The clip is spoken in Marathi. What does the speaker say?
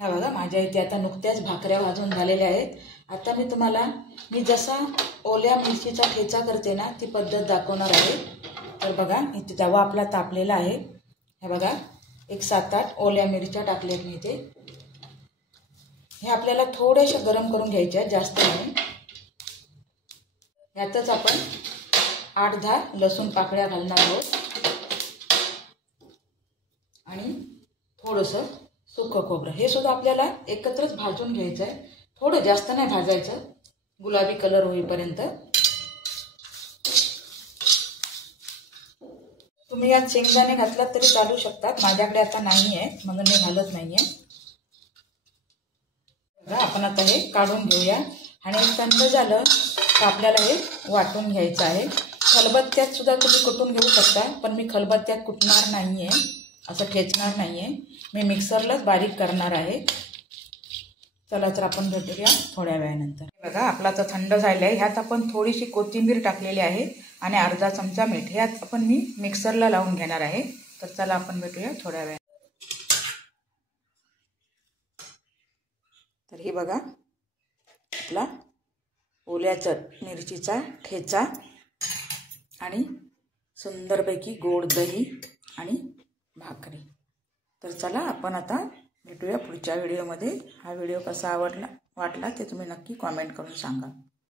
ह्या बघा माझ्या इथे आता नुकत्याच भाकऱ्या भाजून झालेल्या आहेत। आता मी जसा ओल्या मिरचीचा ठेचा करते ना ती पद्धत दाखवणार आहे। तर बघा इथे तवा आपला तापलेला आहे। हे बघा एक 7-8 ओल्या मिरच्या टाकल्यात मी इथे। हे आपल्याला थोडेसे गरम करून घ्यायचे आहेत, जास्त नाही। यातच आपण 8-10 लसूण पाकळ्या घालणार आहोत आणि थोडंसं सुकं खोबरं। हे सुद्धा आपल्याला एकत्रच भाजून घ्यायचं आहे, थोडं जास्त नाही भाजायचं, गुलाबी कलर होईपर्यंत। तुम्ही यात शेंगदाणे घातलात तरी चालू शकतात, माझ्याकडे आता नाही आहे म्हणून मी घालत नाही आहे। आपण आता हे काढून घेऊया आणि थंड झालं तर आपल्याला हे वाटून घ्यायचं आहे। खलबत्त्यात सुद्धा तुम्ही कुटून घेऊ शकता, पण मी खलबत्त्यात कुटणार नाही आहे, असं ठेचणार नाही आहे, मी मिक्सरलाच बारीक करणार आहे। चला तर आपण भेटूया थोड्या वेळानंतर। बघा आपला तर थंड झालं आहे। ह्यात आपण थोडीशी कोथिंबीर टाकलेली आहे आणि अर्धा चमचा मीठ, ह्यात आपण मी मिक्सरला लावून घेणार आहे। तर चला आपण भेटूया थोड्या वेळात। तर हे बघा आपला ओल्या मिरचीचा ठेचा आणि सुंदरपैकी गोड दही आणि भाकरी। तर चला आपण आता भेटूया पुढच्या व्हिडिओमध्ये। हा व्हिडिओ कसा वाटला ते तुम्ही नक्की कमेंट करून सांगा।